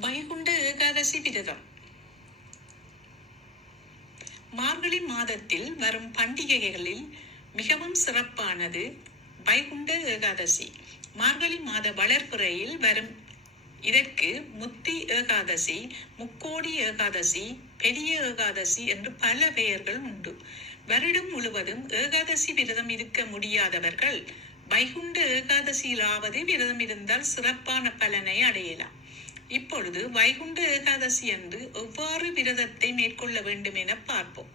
வைகுண்ட ஏகாதசி விரதம். மார்கழி மாதத்தில் வரும் பண்டிகைகளில் மிகவும் சிறப்பானது வைகுண்ட ஏகாதசி. மார்கழி மாத வளர்ப்புறையில் வரும் இதற்கு முத்தி ஏகாதசி முக்கோடி ஏகாதசி பெரிய ஏகாதசி என்று பல பெயர்கள் உண்டு. வருடம் முழுவதும் ஏகாதசி விரதம் இருக்க முடியாதவர்கள் வைகுண்ட ஏகாதசியிலாவது விரதம் இருந்தால் சிறப்பான பலனை அடையலாம். இப்பொழுது வைகுண்ட ஏகாதசி அன்று எவ்வாறு விரதத்தை மேற்கொள்ள வேண்டும் என பார்ப்போம்.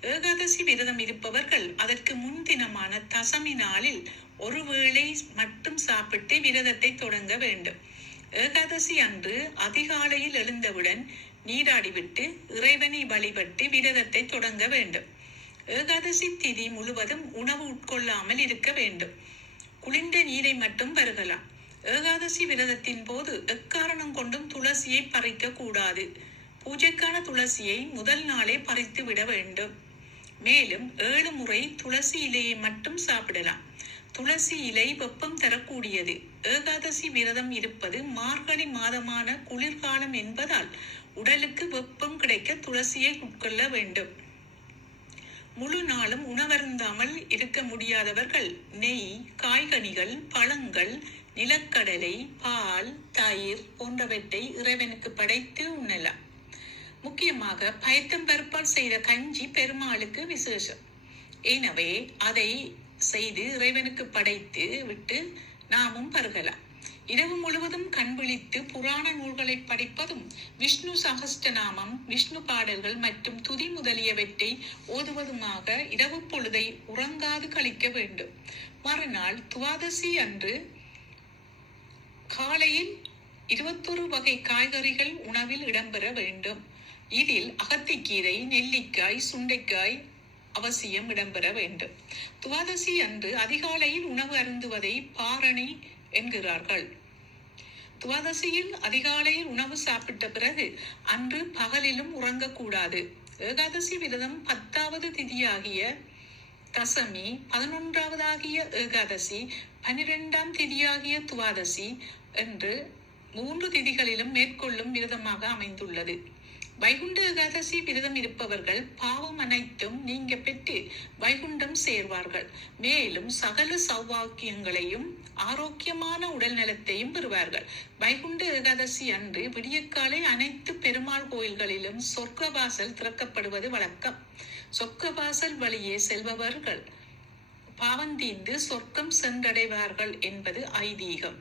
ஏகாதசி விரதம் இருப்பவர்கள் அதற்கு முன்தினமான தசமி நாளில் ஒருவேளை மட்டும் சாப்பிட்டு விரதத்தை தொடங்க வேண்டும். ஏகாதசி அன்று அதிகாலையில் எழுந்தவுடன் நீராடிவிட்டு இறைவனை வழிபட்டு விரதத்தை தொடங்க வேண்டும். ஏகாதசி திதி முழுவதும் உணவு உட்கொள்ளாமல் இருக்க வேண்டும். குளிர்ந்த நீரை மட்டும் பருகலாம் ஏகாதசி விரதத்தின் போது எக்காரணம் கொண்டும் துளசியை பறிக்க கூடாது. பூஜைக்கான துளசியை முதல் நாளே பறித்து விட வேண்டும். மேலும் ஏழு முறை துளசி இலையை மட்டும் சாப்பிடலாம். துளசி இலை வெப்பம் தரக்கூடியது. ஏகாதசி விரதம் இருப்பது மார்கழி மாதமான குளிர்காலம் என்பதால் உடலுக்கு வெப்பம் கிடைக்க துளசியை உட்கொள்ள வேண்டும். முழு நாளும் உணவருந்தாமல் இருக்க முடியாதவர்கள் நெய் காய்கனிகள் பழங்கள் நிலக்கடலை பால் தயிர் போன்றவற்றை இறைவனுக்கு படைத்து உண்ணலாம். முக்கியமாக பயத்தம்பருப்பால் செய்த கஞ்சி பெருமாளுக்கு விசேஷம். எனவே அதை செய்து இறைவனுக்கு படைத்து விட்டு நாமும் பருகலாம். இரவு முழுவதும் கண் விழித்து புராண நூல்களை படிப்பதும் விஷ்ணு சகஸ்டநாமம் விஷ்ணு பாடல்கள் மற்றும் துதி முதலியவற்றை ஓதுவதுமாக இரவு பொழுதை உறங்காது கழிக்க வேண்டும். மறுநாள் துவாதசி அன்று காலையில் இருபத்தொரு வகை காய்கறிகள் உணவில் இடம்பெற வேண்டும். இதில் அகத்திக்கீரை நெல்லிக்காய் சுண்டைக்காய் அவசியம் இடம்பெற வேண்டும். துவாதசி அன்று அதிகாலையில் உணவு அருந்துவதை பாரணி என்கிறார்கள். துவாதசியில் அதிகாலையில் உணவு சாப்பிட்ட பிறகு அன்று பகலிலும் உறங்கக்கூடாது. ஏகாதசி விரதம் பத்தாவது திதியாகிய தசமி பதினொன்றாவதாகிய ஏகாதசி பனிரெண்டாம் திதியாகிய துவாதசி என்று மூன்று திதிகளிலும் மேற்கொள்ளும் விரதமாக அமைந்துள்ளது. வைகுண்ட ஏகாதசி விரதம் இருப்பவர்கள் பாவம் அனைத்தும் நீங்க பெற்று வைகுண்டம் சேர்வார்கள். மேலும் சகல சௌவாக்கியங்களையும் ஆரோக்கியமான உடல் நலத்தையும் பெறுவார்கள். வைகுண்ட ஏகாதசி அன்று விடியற்காலை அனைத்து பெருமாள் கோயில்களிலும் சொர்க்கவாசல் திறக்கப்படுவது வழக்கம். சொர்க்கவாசல் வழியே செல்பவர்கள் பாவந்தீந்து சொர்க்கம் சென்றடைவார்கள் என்பது ஐதீகம்.